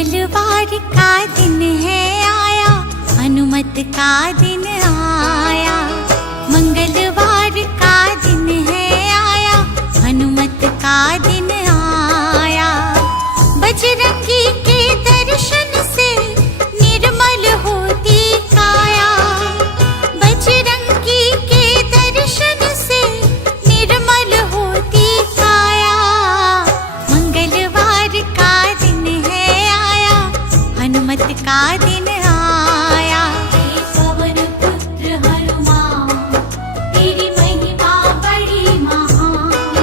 मंगलवार का दिन है आया, हनुमत का दिन आया। मंगलवार का दिन है आया, हनुमत का दिन आया। बजरंगी के दर्शन से निर्मल होती काया। बजरंगी के दर्शन से निर्मल होती काया। मंगलवार का दिन है आया, हनुमत का दिन आया। हे पवन पुत्र हनुमान, तेरी महिमा बड़ी महान।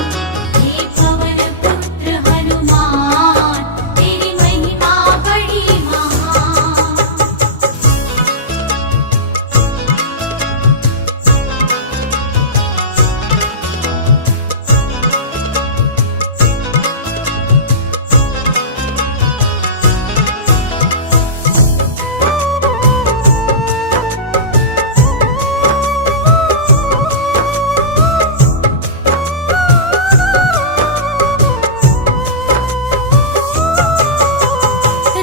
हे पवन पुत्र हनुमान, तेरी महिमा बड़ी महान।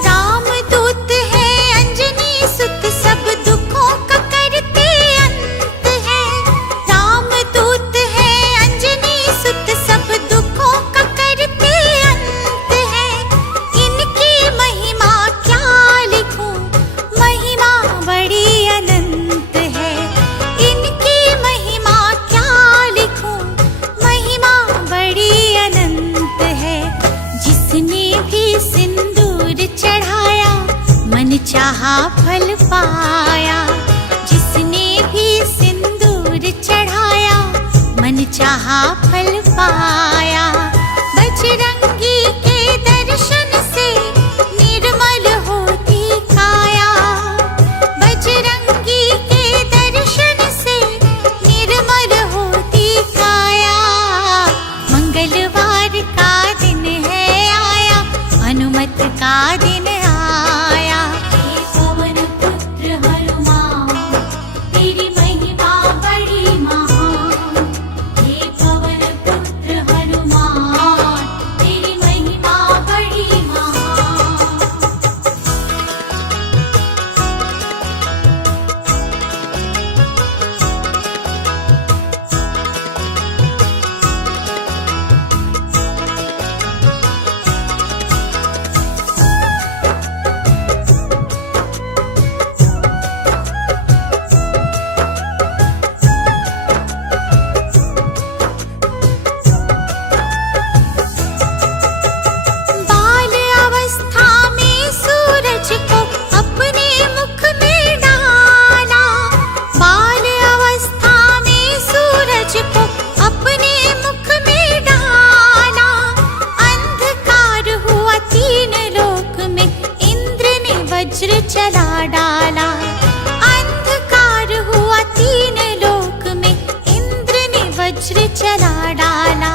रामदूत है अंजनी सुत, सब दुखों का करते अंत है। रामदूत है अंजनी सुत, सब दुखों का करते अंत है। इनकी महिमा क्या लिखूं, महिमा बड़ी अनंत है। इनकी महिमा क्या लिखूं, महिमा बड़ी अनंत है। जिसने भी सिंदूर चढ़ाया, मन चाहा फल पाया। जिसने भी सिंदूर चढ़ाया, मन चाहा फल पाया। बजरंगी के दर्शन से निर्मल होती काया। बजरंगी के दर्शन से निर्मल होती काया। मंगलवार का दिन है आया, हनुमत का दिन आया। हे पवन पुत्र हनुमान, तेरी महिमा बड़ी महान। हे पवन पुत्र हनुमान, तेरी महिमा बड़ी महान। बाल अवस्था में सूरज को अपने मुख में डाला। बाल अवस्था में सूरज को अपने मुख में डाला। अंधकार हुआ तीन लोक में, इंद्र ने वज्र चला डाला। अंधकार हुआ तीन लोक में, इंद्र ने वज्र चला डाला।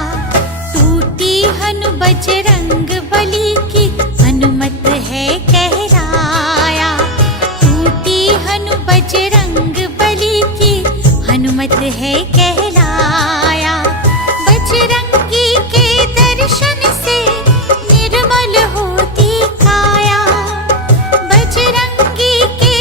टूटी हनु बजरंग बली की, हनुमत है कहलाया। टूटी हनु बजरंग बली की, हनुमत है कहलाया। बजरंगी के दर्शन से निर्मल होती काया। बजरंगी के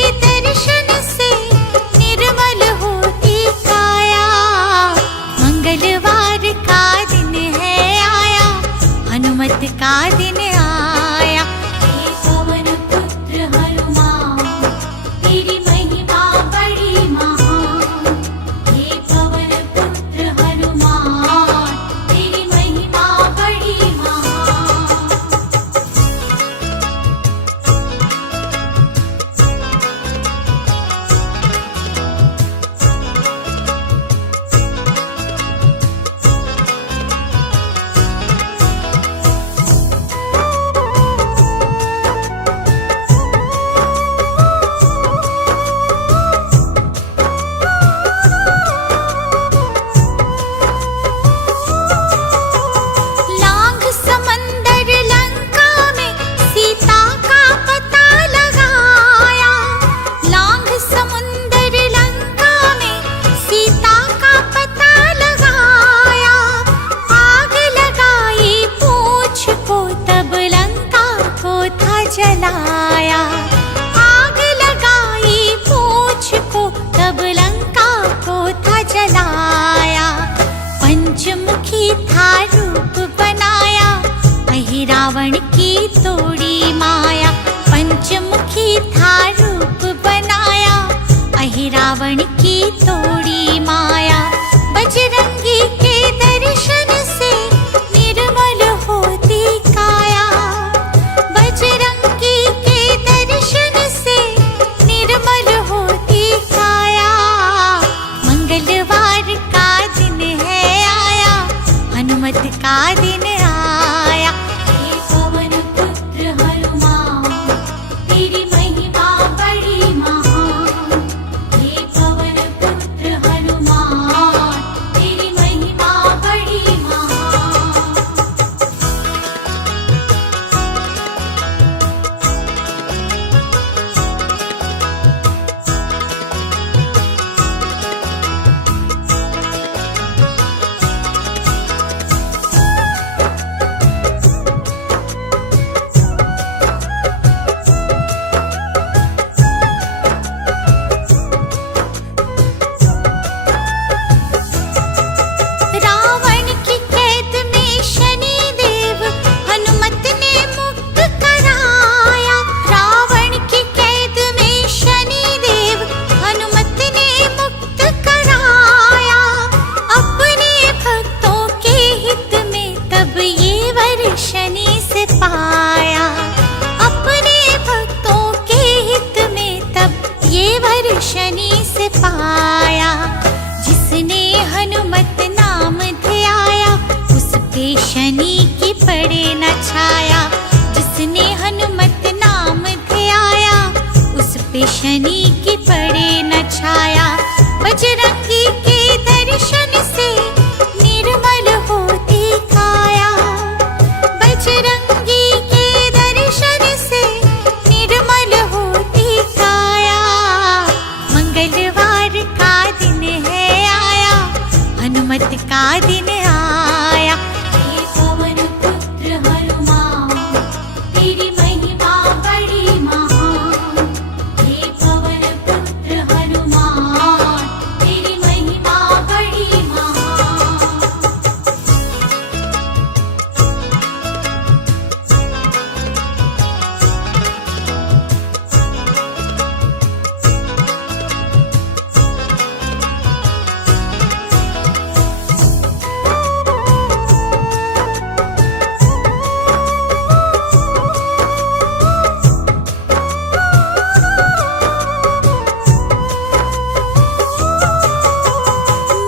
जलाया, आग लगाई पूछ को तब लंका को था जलाया। पंचमुखी था रूप बनाया, अहि रावण की तोड़ी माया। पंचमुखी था रूप बनाया, अहि रावण की तोड़ी माया। बजरंगी के दर्शन से निर्मल होती काया, बजरंगी के दर्शन से निर्मल होती काया। मंगलवार का दिन है आया, हनुमत का दिन आया। हे पवन पुत्र हनुमान, तेरी महिमा बड़ी महान। हे पवन पुत्र हनुमान, तेरी महिमा बड़ी महान। रावण की कैद में शनि देव हनुमत ने मुक्त कराया। रावण की कैद में शनि देव हनुमत ने मुक्त कराया। अपने भक्तों के हित में तब ये वर शनि से पाया। अपने भक्तों के हित में तब ये वर शनि से पाया। जिसने हनुमत नाम ध्याया, उस पे शनि की पड़े न छाया। जिसने हनुमत नाम ध्याया, उस पे शनि की पड़े न छाया। बजरंगी के दर्शन से निर्मल होती काया, बजरंगी के दर्शन से निर्मल होती काया। मंगलवार का दिन है आया, हनुमत का दिन आया। हे पवन पुत्र हनुमान, तेरी महिमा बड़ी महान। हे पवन पुत्र हनुमान, तेरी महिमा बड़ी महान।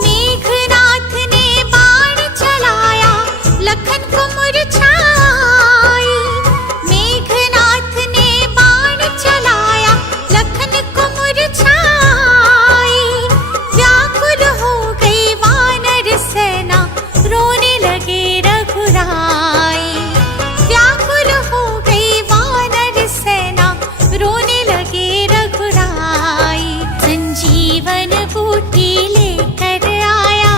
मेघनाथ ने बाण चलाया, लखन को मुरझाई। मेघनाथ ने बाण चलाया, लखन को मुरझाई। व्याकुल हो गई वानर सेना, रोने लगे रघुराई। व्याकुल हो गई वानर सेना, रोने लगे रघुराई। संजीवन बूटी लेकर आया,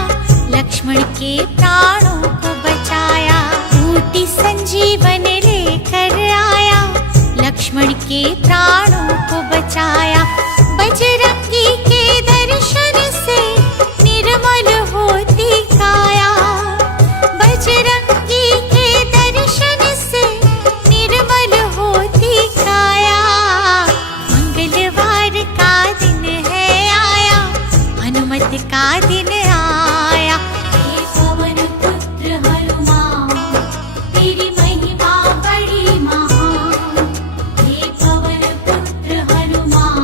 लक्ष्मण के प्राणों को बचाया। बूटी संजीवन लेकर आया, लक्ष्मण के प्राणों को बचाया। बजरंगी के दर्शन से निर्मल होती काया, बजरंगी के दर्शन से निर्मल होती काया। मंगलवार का दिन है आया, हनुमत का दिन आया। हे पवन पुत्र हनुमान, तेरी महिमा बड़ी महान। हे पवन पुत्र हनुमान,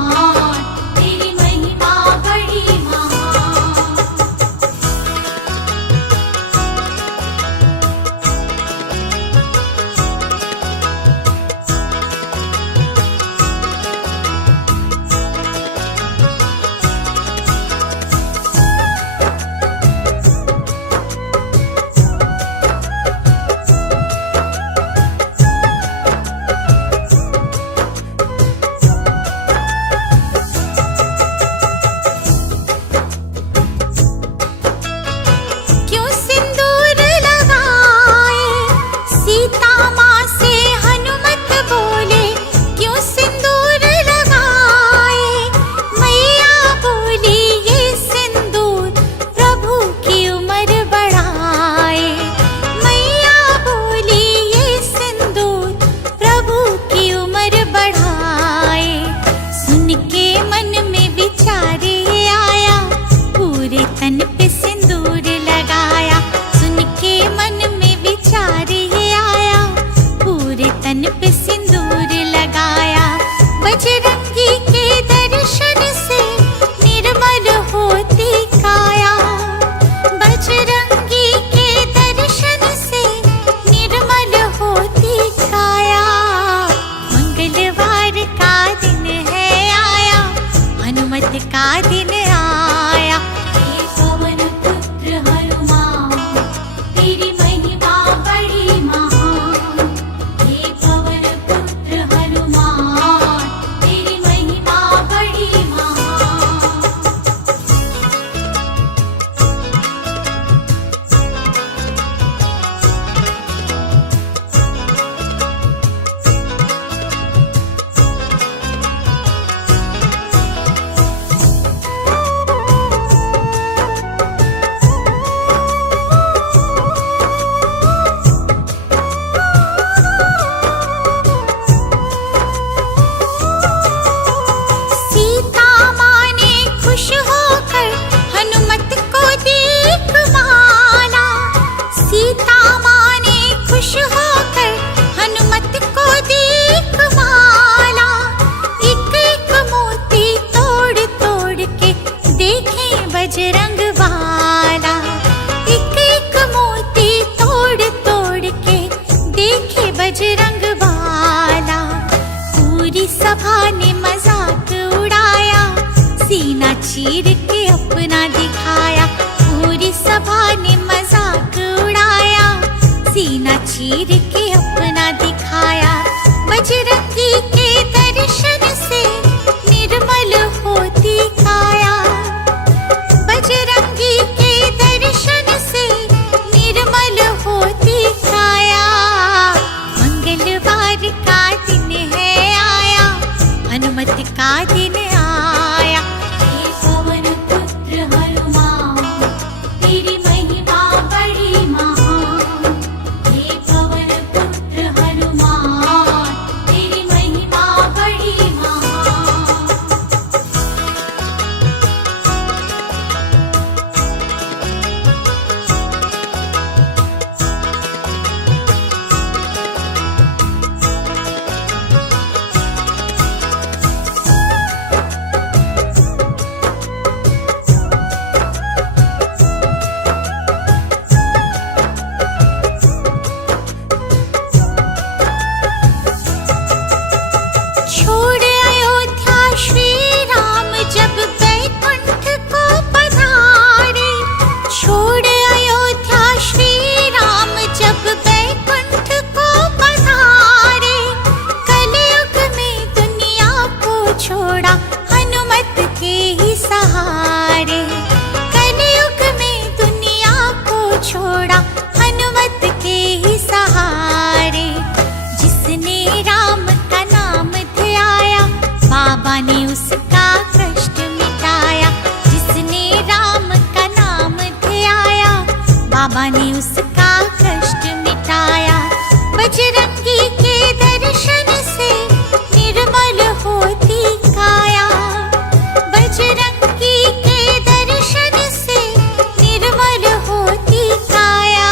का दिन आया। हे पवन पुत्र हनुमान तेरी महिमा बड़ी महान। हे पवन पुत्र हनुमान तेरी महिमा बड़ी महान। सीता माँ ने खुश होकर हनुमत को दीप माला। सीता माँ ने खुश होकर हनुमत को दीप माला। एक एक मोती तोड़ तोड़ के देखे बजरंग वाला। एक एक मोती तोड़ तोड़ के देखे बजरंग वाला। पूरी सभा ने मजाक उड़ाया, सीना चीर के अपना दिखाया। पूरी सभा ने मजाक उड़ाया, सीना चीर के अपना दिखाया। बजरंगी के दर्शन से निर्मल होती काया। बजरंगी के दर्शन से निर्मल होती काया। मंगलवार का दिन है आया, हनुमत का दिन आया। हे पवन पुत्र हनुमान तेरी महिमा बड़ी महान। हे पवन पुत्र हनुमान तेरी महिमा बड़ी महान। छोड़ अयोध्या श्री राम जब बैकुंठ को पधारे। छोड़ अयोध्या श्री राम जब बैकुंठ को पधारे। कलयुग में दुनिया को छोड़ा हनुमत के ही सहारे। कलयुग में दुनिया को छोड़ा हनुमत के ही सहारे। जिसने राम का नाम ध्याया, बाबा ने उसका कष्ट मिटाया। जिसने राम का नाम ध्याया, बाबा ने उसका कष्ट मिटाया। बजरंगी के दर्शन से निर्मल होती काया। बजरंगी के दर्शन से निर्मल होती काया।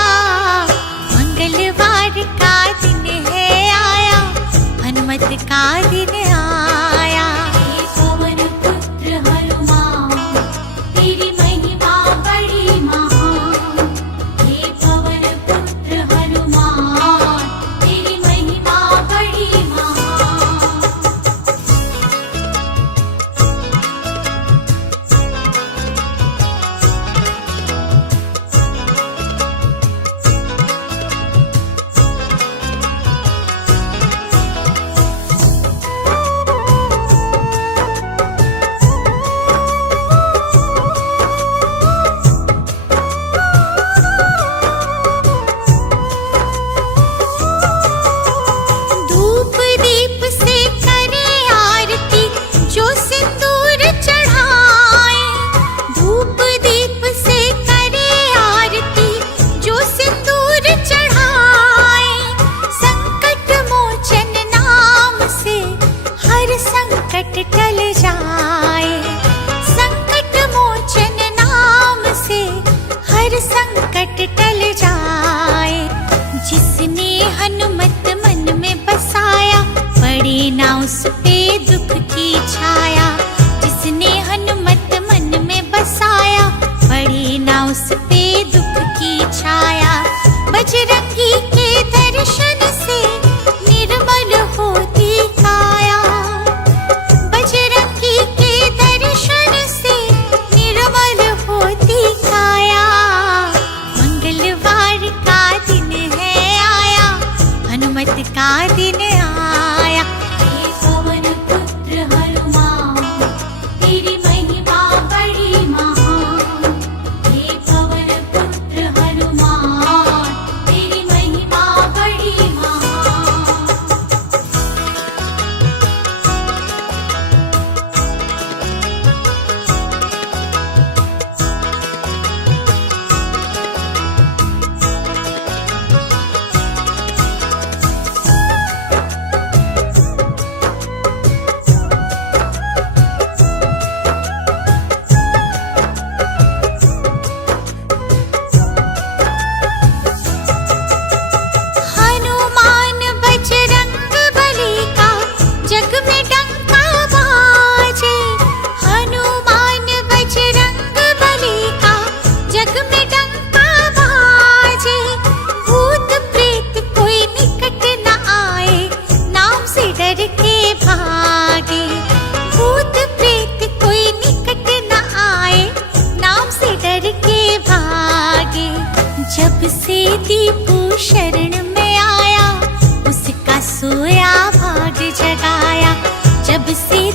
मंगलवार का दिन है आया, हनुमत का दिन आया। हे पवन पुत्र हनुमान तेरी महिमा बड़ी महान। हे पवन पुत्र हनुमान तेरी महिमा बड़ी महान। धूप दीप से करे आरती जो सिंदूर चढ़ाए। धूप दीप से करे आरती जो सिंदूर चढ़ाए। संकट मोचन नाम से हर संकट टल जाए। संकट मोचन नाम से हर संकट टल जाए। जिसने हनुमत मन में बसाया, पड़े ना उस पे दुख की छाया। जिसने हनुमत मन में बसाया, पड़े ना उस पे दुख की छाया। बजरंगी के दर्शन से निर्मल होती काया। बजरंगी के दर्शन से